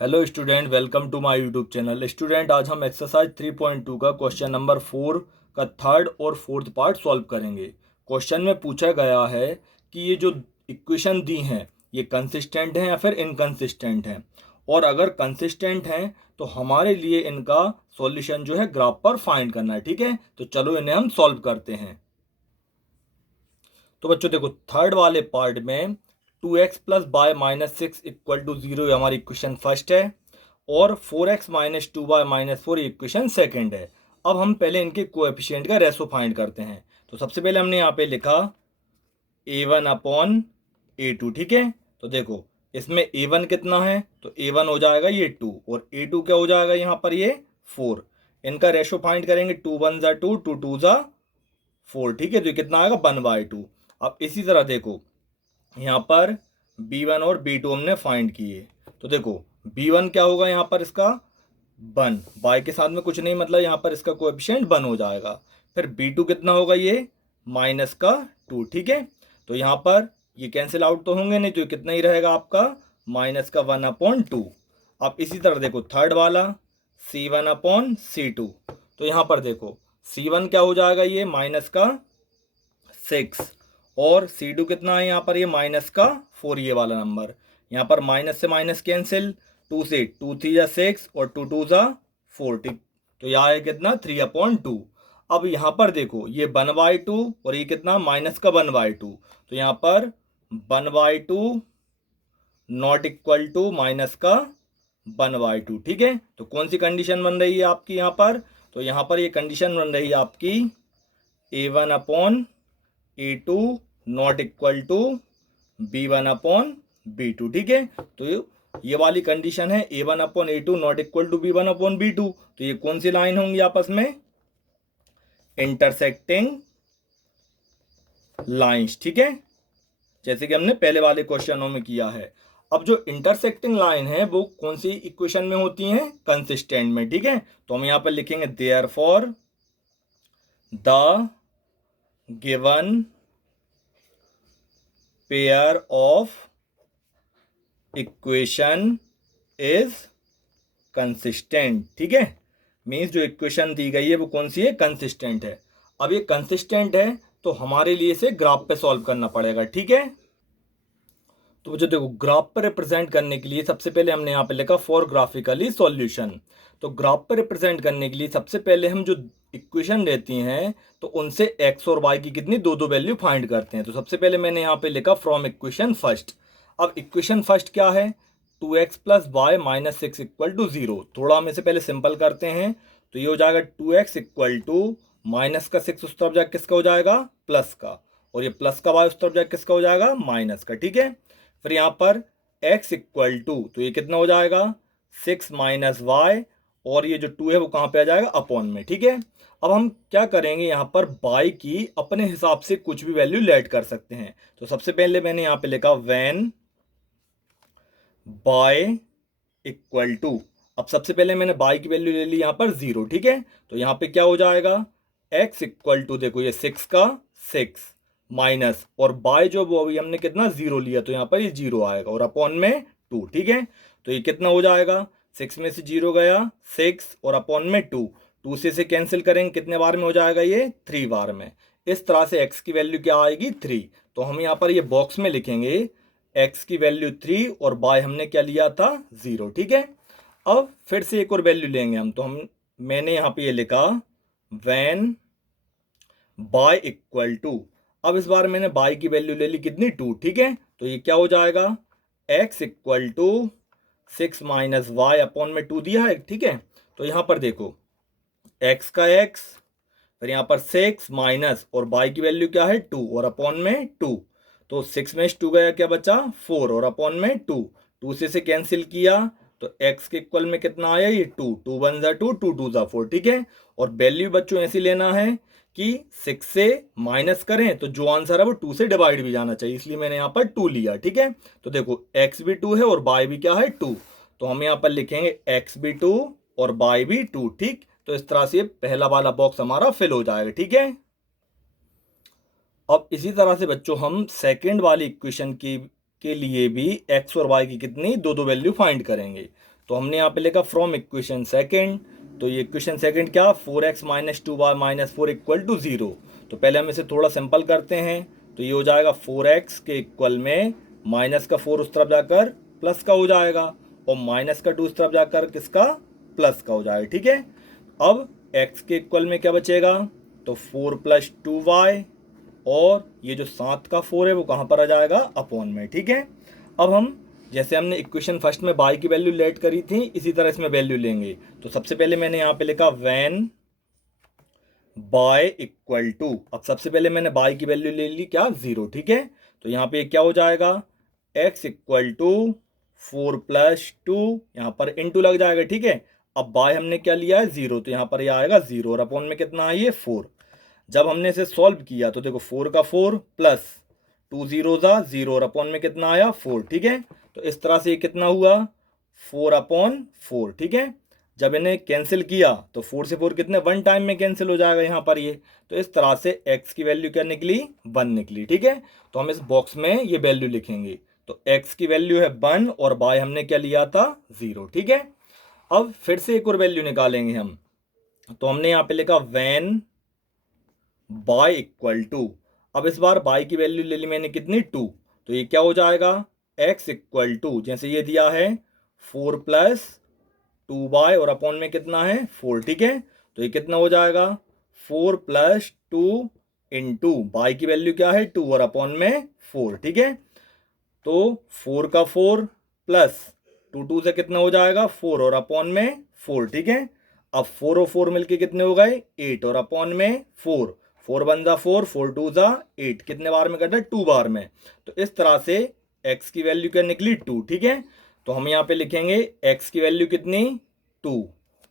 Hello student, welcome to my YouTube channel. Student, आज हम exercise 3.2 का क्वेश्चन नंबर 4 का थर्ड और फोर्थ पार्ट सॉल्व करेंगे। क्वेश्चन में पूछा गया है कि ये जो इक्वेशन दी हैं ये कंसिस्टेंट हैं या फिर इनकंसिस्टेंट हैं, और अगर कंसिस्टेंट हैं तो हमारे लिए इनका सॉल्यूशन जो है ग्राफ पर फाइंड करना है। ठीक है, तो चलो इन्हें हम सॉल्व करते हैं। तो बच्चों देखो, थर्ड वाले पार्ट में 2x plus by minus six equal to zero हमारी इक्वेशन फर्स्ट है, और 4x minus two by minus four equation second है। अब हम पहले इनके कोएफिशिएंट का रेशो फाइंड करते हैं। तो सबसे पहले हमने यहाँ पे लिखा a1 अपॉन a2। ठीक है, तो देखो इसमें a1 कितना है, तो a1 हो जाएगा ये 2, और a2 क्या हो जाएगा यहाँ पर ये 4। इनका रेशो फाइंड करेंगे, 2 वन ज़ा 2, 2 टू ज़ा 4। ठीक है, तो ये कितना आएगा 1/2। अब इसी तरह देखो यहाँ पर b1 और b2 हमने फाइंड किए, तो देखो b1 क्या होगा यहाँ पर इसका 1, बाय के साथ में कुछ नहीं, मतलब यहाँ पर इसका कोएफिशिएंट 1 हो जाएगा। फिर b2 कितना होगा ये माइनस का 2। ठीक है, तो यहाँ पर ये कैंसिल आउट तो होंगे नहीं, तो ये कितना ही रहेगा आपका माइनस का 1/2। अब इसी तरह देखो थर्ड वाला c1/c2, तो यहाँ पर देखो c1 क्या हो जाएगा ये माइनस का 6, और c2 कितना है यहाँ पर ये माइनस का 4, ये वाला नंबर। यहाँ पर माइनस से माइनस कैंसिल, 2 से 2 3 जा 6 और 2 2 जा 4। ठीक, तो यहाँ है कितना 3/2। अब यहाँ पर देखो ये 1/2 और ये कितना माइनस का 1/2, तो यहाँ पर 1/2 नॉट इक्वल टू माइनस का 1/2। ठीक है, तो कौन सी कंडीशन बन रही है आपकी यहाँ पर, तो यहाँ पर ये कंडीशन बन रही है आपकी a1 upon a2 not equal to b1 upon b2। ठीक है, तो ये वाली कंडीशन है a1 upon a2 not equal to b1 upon b2। तो ये कौन सी लाइन होंगी आपस में, इंटरसेक्टिंग लाइंस। ठीक है, जैसे कि हमने पहले वाले क्वेश्चनों में किया है। अब जो इंटरसेक्टिंग लाइन है वो कौन सी इक्वेशन में होती हैं, कंसिस्टेंट में। ठीक है, तो हम यहां पर लिखेंगे therefore the given pair of equation is consistent. ठीक है, मीन्स जो इक्वेशन दी गई है वो कौन सी है, कंसिस्टेंट है। अब ये कंसिस्टेंट है तो हमारे लिए इसे ग्राफ पे सॉल्व करना पड़ेगा। ठीक है, तो जो देखो ग्राफ पर रिप्रेजेंट करने के लिए सबसे पहले हमने यहाँ पे लिखा फॉर ग्राफिकली सॉल्यूशन। तो ग्राफ पर रिप्रेजेंट करने के लिए सबसे पहले हम जो इक्वेशन रहती हैं तो उनसे एक्स और वाई की कितनी दो दो वैल्यू फाइंड करते हैं। तो सबसे पहले मैंने यहाँ पे लिखा फ्रॉम इक्वेशन फर्स्ट। अब इक्वेशन फर्स्ट क्या है, 2x plus y minus six equal to zero. थोड़ा हम इसे पहले सिंपल करते हैं, तो ये हो जाएगा 2x इक्वल टू माइनस का 6 उस तरफ जाकर किसका हो जाएगा प्लस का, और ये प्लस का y उस तरफ जाकर किसका हो जाएगा माइनस का। ठीक है, फिर यहाँ पर x इक्वल टू, तो ये कितना हो जाएगा 6 माइनस वाई, और ये जो 2 है वो कहाँ पे आ जाएगा अपॉन में। ठीक है, अब हम क्या करेंगे यहाँ पर y की अपने हिसाब से कुछ भी वैल्यू लेट कर सकते हैं। तो सबसे पहले मैंने यहाँ पे लिखा व्हेन y इक्वल टू, अब सबसे पहले मैंने y की वैल्यू ले ली यहाँ पर 0। ठीक है, तो यहाँ पे क्या हो जाएगा x इक्वल टू, देखो ये 6 का 6 माइनस, और बाय जो वो अभी हमने कितना 0 लिया, तो यहाँ पर ये 0 आएगा, और अपॉन में 2। ठीक है, तो ये कितना हो जाएगा 6 में से 0 गया 6, और अपॉन में 2, 2 से इसे कैंसिल करेंगे, कितने बार में हो जाएगा ये 3 बार में। इस तरह से x की वैल्यू क्या आएगी 3। तो हम यहाँ पर ये बॉक्स में लिखेंगे x की वैल्यू 3 और बाय हमने क्या लिया था 0। ठीक है, अब फिर से एक और वैल्यू लेंगे हम, तो मैंने यहाँ पे ये लिखा व्हेन बाय इक्वल टू, अब इस बार मैंने बाय की वैल्यू ले ली कितनी 2। ठीक है, तो ये क्या हो जाएगा x equal to 6 minus y upon में 2 दिया है। ठीक है, तो यहाँ पर देखो x का x, फिर यहाँ पर 6 माइनस, और बाई की वैल्यू क्या है 2 और अपॉन में 2, तो 6 में 2 गया क्या बचा 4, और अपॉन में 2, 2 से कैंसिल किया, तो x के इक्वल में कितना आया ये 2, 2 वन ज़ा 2, 2 टू ज़ा 4। ठीक है, और वैल्यू बच्चों ऐसी लेना है कि 6 से माइनस करें तो जो आंसर है वो 2 से डिवाइड भी जाना चाहिए, इसलिए मैंने यहाँ पर 2 लिया। ठीक है, तो देखो x भी 2 है और y भी क्या है 2, तो हम यहाँ पर लिखेंगे x भी 2 और y भी 2। ठीक, तो इस तरह से पहला वाला बॉक्स हमारा फिल हो जाएगा। ठीक है, अब इसी तरह से बच्चों हम सेकंड वाली इक्वेशन के लिए भी x और y की कितनी दो दो वैल्यू फाइंड करेंगे। तो हमने यहाँ पे लिखा फ्रॉम इक्वेशन सेकंड, तो ये इक्वेशन सेकंड क्या, 4x minus 2y minus 4 equal to 0। तो पहले हम इसे थोड़ा सिंपल करते हैं, तो ये हो जाएगा 4x के इक्वल में माइनस का 4 उस तरफ जाकर प्लस का हो जाएगा, और माइनस का 2 उस तरफ जाकर किसका, प्लस का हो जाएगा। ठीक है, अब x के इक्वल में क्या बचेगा, तो 4 प्लस 2y, और ये जो 7 का 4 है वो कहाँ पर आ जाएगा, अपॉन में। ठीक है, अब हम जैसे हमने इक्वेशन फर्स्ट में y की वैल्यू लेट करी थी, इसी तरह इसमें वैल्यू लेंगे। तो सबसे पहले मैंने यहाँ पे लिखा व्हेन y इक्वल टू, अब सबसे पहले मैंने y की वैल्यू ले ली क्या, 0। ठीक है, तो यहाँ पे क्या हो जाएगा, x इक्वल टू 4 प्लस 2, यहाँ पर इंटू लग जाएगा। ठीक है, अब y हमने क्या लिया है, 0, तो यहाँ पर यह आएगा 0, और अपॉन में कितना है ये 4। जब हमने इसे सॉल्व किया तो देखो 4 का 4 प्लस 2 0 ज़ा 0, और अपॉन में कितना आया 4। ठीक है, तो इस तरह से ये कितना हुआ, 4 अपॉन 4। ठीक है, जब इन्हें कैंसिल किया तो 4 से 4 कितने, 1 टाइम में कैंसिल हो जाएगा यहाँ पर ये। तो इस तरह से x की वैल्यू क्या निकली, 1 निकली। ठीक है, तो हम इस बॉक्स में ये वैल्यू लिखेंगे, तो x की वैल्यू है 1 और y हमने क्या लिया था, 0। ठीक है, अब फिर से एक और वैल्यू निकालेंगे हम, तो हमने यहाँ पे लिखा व्हेन y इक्वल टू, अब इस बार y की वैल्यू ले ली मैंने कितनी, 2, तो ये क्या हो जाएगा, x इक्वल टू, जैसे ये दिया है 4 प्लस 2y और अपॉन में कितना है 4। ठीक है, तो ये कितना हो जाएगा, 4 प्लस 2 इंटू y की वैल्यू क्या है 2 और अपॉन में 4। ठीक है, तो 4 का 4 प्लस 2 से कितना हो जाएगा 4 और अपॉन में 4। ठीक है, अब 4 और 4 मिलके कितने हो गए 8, और अपॉन में 4, 4 1 ज़ा 4, 4 2 ज़ा 8, कितने बार में कटा, 2 बार में। तो इस तरह से x की वैल्यू क्या निकली, 2। ठीक है, तो हम यहाँ पे लिखेंगे x की वैल्यू कितनी, 2,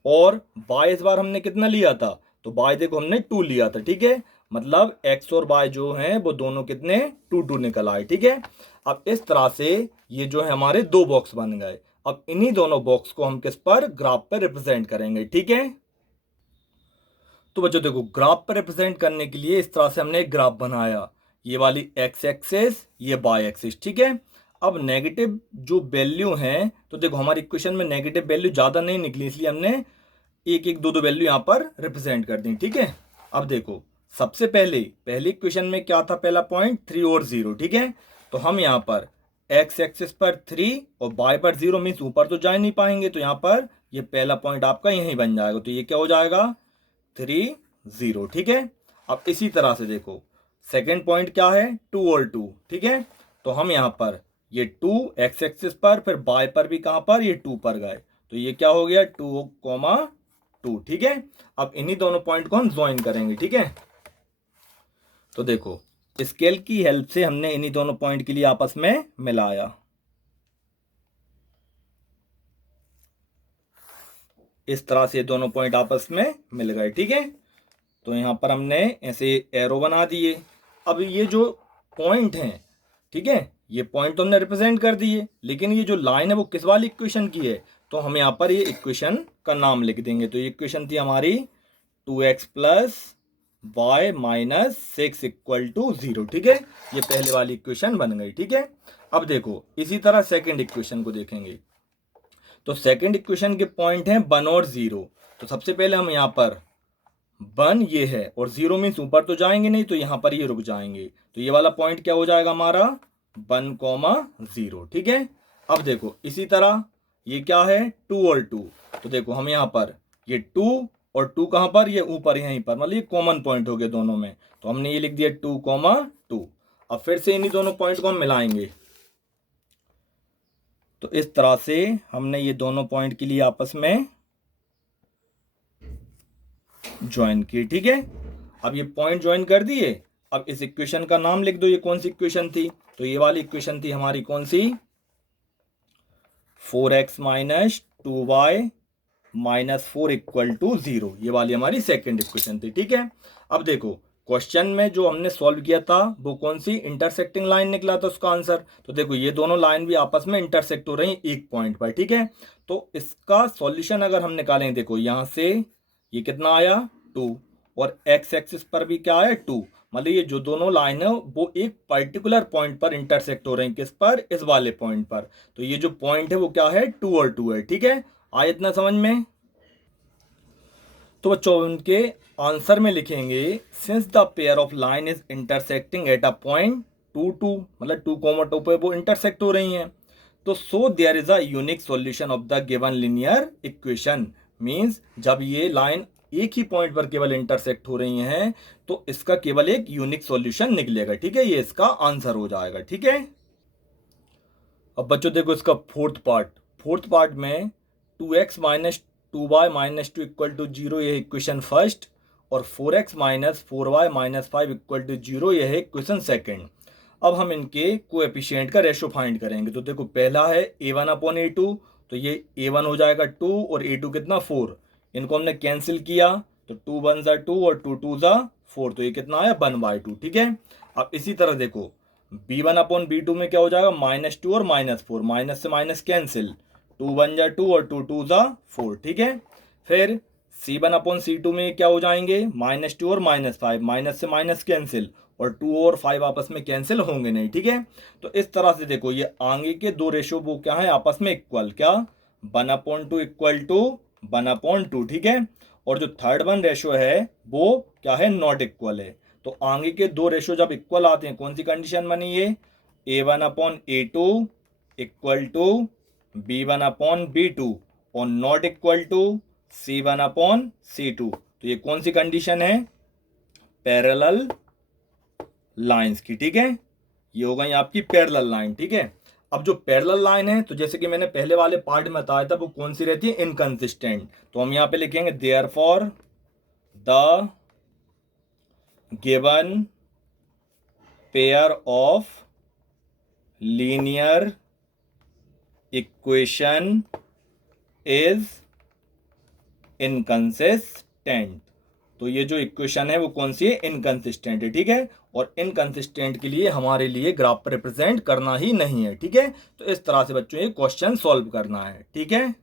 और y इस बार हमने कितना लिया था, तो y देखो हमने 2 लिया था। ठीक है, मतलब x और y जो हैं वो दोनों कितने, 2 2 निकल आए। ठीक है, अब इस तरह से ये जो है हमारे 2 बॉक्स बन गए। अब इन्हीं दोनों बॉक्स को हम किस पर, ग्राफ पर रिप्रेजेंट करेंगे। ठीक है, तो बच्चों देखो ग्राफ पर रिप्रेजेंट करने के लिए इस तरह से हमने एक ग्राफ बनाया, ये वाली x एक्सिस, ये y एक्सिस। ठीक है, अब नेगेटिव जो वैल्यू हैं, तो देखो हमारी इक्वेशन में नेगेटिव वैल्यू ज़्यादा नहीं निकली, इसलिए हमने एक एक दो दो वैल्यू यहाँ पर रिप्रेजेंट कर दी। ठीक है, अब देखो सबसे पहले पहली इक्वेशन में क्या था, पहला पॉइंट 3 और 0। ठीक है, तो हम यहाँ पर x एक्सिस पर 3 और y पर 0 मीन्स ऊपर तो जा ही नहीं पाएंगे, तो यहाँ पर ये पहला पॉइंट आपका यहीं बन जाएगा, तो ये क्या हो जाएगा 3 0। ठीक है, अब इसी तरह से देखो सेकेंड पॉइंट क्या है, 2 और 2। ठीक है, तो हम यहाँ पर ये 2 x एक्सिस पर, फिर y पर भी कहाँ पर, ये 2 पर गए, तो ये क्या हो गया 2, 2। ठीक है, अब इन्हीं दोनों पॉइंट को हम ज्वाइन करेंगे। ठीक है, तो देखो स्केल की हेल्प से हमने इन्हीं दोनों पॉइंट के लिए आपस में मिलाया, इस तरह से दोनों पॉइंट आपस में मिल गए। ठीक है, तो यहाँ पर हमने ऐसे एरो बना दिए। अब ये जो पॉइंट हैं, ठीक है, ये पॉइंट तो हमने रिप्रेजेंट कर दिए, लेकिन ये जो लाइन है वो किस वाली इक्वेशन की है, तो हम यहाँ पर ये इक्वेशन का नाम लिख देंगे। तो ये इक्वेशन थी हमारी 2x plus y minus 6 equal to 0। ठीक है, ये पहले वाली इक्वेशन बन गई। ठीक है, अब देखो इसी तरह सेकेंड इक्वेशन को देखेंगे, तो सेकेंड इक्वेशन के पॉइंट हैं 1 और 0। तो सबसे पहले हम यहाँ पर 1 ये है और 0 मीन्स ऊपर तो जाएंगे नहीं, तो यहाँ पर ये रुक जाएंगे, तो ये वाला पॉइंट क्या हो जाएगा हमारा 1, 0। ठीक है, अब देखो इसी तरह ये क्या है 2 और 2, तो देखो हम यहाँ पर ये 2 और 2 कहाँ पर, ये ऊपर यहीं पर, मतलब ये कॉमन पॉइंट हो गए दोनों में, तो हमने ये लिख दिया 2, 2। अब फिर से इन्हीं दोनों पॉइंट को हम मिलाएंगे, तो इस तरह से हमने ये दोनों पॉइंट के लिए आपस में ज्वाइन की। ठीक है, अब ये पॉइंट ज्वाइन कर दिए, अब इस इक्वेशन का नाम लिख दो, ये कौन सी इक्वेशन थी, तो ये वाली इक्वेशन थी हमारी कौन सी, 4x minus 2y minus 4 equal to 0, ये वाली हमारी सेकेंड इक्वेशन थी। ठीक है, अब देखो क्वेश्चन में जो हमने सॉल्व किया था वो कौन सी इंटरसेक्टिंग लाइन निकला था उसका आंसर, तो देखो ये दोनों लाइन भी आपस में इंटरसेक्ट हो रही एक पॉइंट पर। ठीक है, तो इसका सॉल्यूशन अगर हम निकालें, देखो यहाँ से ये कितना आया 2, और x एक्सिस पर भी क्या आया 2, मतलब ये जो दोनों लाइन है वो एक पर्टिकुलर पॉइंट पर इंटरसेक्ट हो रहे हैं। किस पर? इस वाले पॉइंट पर। तो ये जो पॉइंट है वो क्या है? 2 और 2 है। ठीक है, आया इतना समझ में? तो बच्चों उनके आंसर में लिखेंगे since the pair of line is intersecting at a point 2 2, मतलब 2, 2 पे वो इंटरसेक्ट हो रही हैं। तो so there is a unique solution of the given linear equation. Means जब ये लाइन एक ही पॉइंट पर केवल इंटरसेक्ट हो रही हैं तो इसका केवल एक यूनिक सॉल्यूशन निकलेगा। ठीक है, ये इसका आंसर हो जाएगा। ठीक है, अब बच्चों देखो इसका फोर्थ पार्ट में 2x minus 2y minus 2 equal to 0 यह इक्वेशन फर्स्ट, और 4x minus 4y minus 5 equal to 0 यह है इक्वेशन सेकेंड। अब हम इनके कोएफिशिएंट का रेशो फाइंड करेंगे। तो देखो पहला है a1 अपॉन a2, तो ये a1 हो जाएगा 2 और a2 कितना 4। इनको हमने कैंसिल किया तो 2 1 ज़ा 2 और 2 2 ज़ा 4, तो ये कितना आया 1/2। ठीक है, अब इसी तरह देखो b1 अपॉन b2 में क्या हो जाएगा -2 और -4, माइनस से माइनस कैंसिल, 2 1 ज़ा 2 और 2 2 ज़ा 4। ठीक है, फिर c1 अपॉन c2 में क्या हो जाएंगे -2 और -5, माइनस से माइनस कैंसिल, और 2 और 5 आपस में कैंसिल होंगे नहीं। ठीक है, तो इस तरह से देखो ये आगे के दो रेशो वो क्या है आपस में इक्वल, क्या 1/2 इक्वल टू 1/2। ठीक है, और जो थर्ड वन रेशो है वो क्या है नॉट इक्वल है। तो आगे के दो रेशो जब इक्वल आते हैं कौन सी कंडीशन बनी है? a1 upon a2 equal to b1 upon b2 और not equal to c1 upon c2। तो ये कौन सी कंडीशन है? पैरेलल लाइंस की। ठीक है, ये हो गई आपकी पैरेलल लाइन। ठीक है, अब जो पैरेलल लाइन है तो जैसे कि मैंने पहले वाले पार्ट में बताया था वो कौन सी रहती है? इनकंसिस्टेंट। तो हम यहां पे लिखेंगे therefore the given pair of linear equation is inconsistent. तो ये जो इक्वेशन है वो कौन सी है? इनकंसिस्टेंट है। ठीक है, और इनकंसिस्टेंट के लिए हमारे लिए ग्राफ रिप्रेजेंट करना ही नहीं है। ठीक है, तो इस तरह से बच्चों ये क्वेश्चन सॉल्व करना है। ठीक है।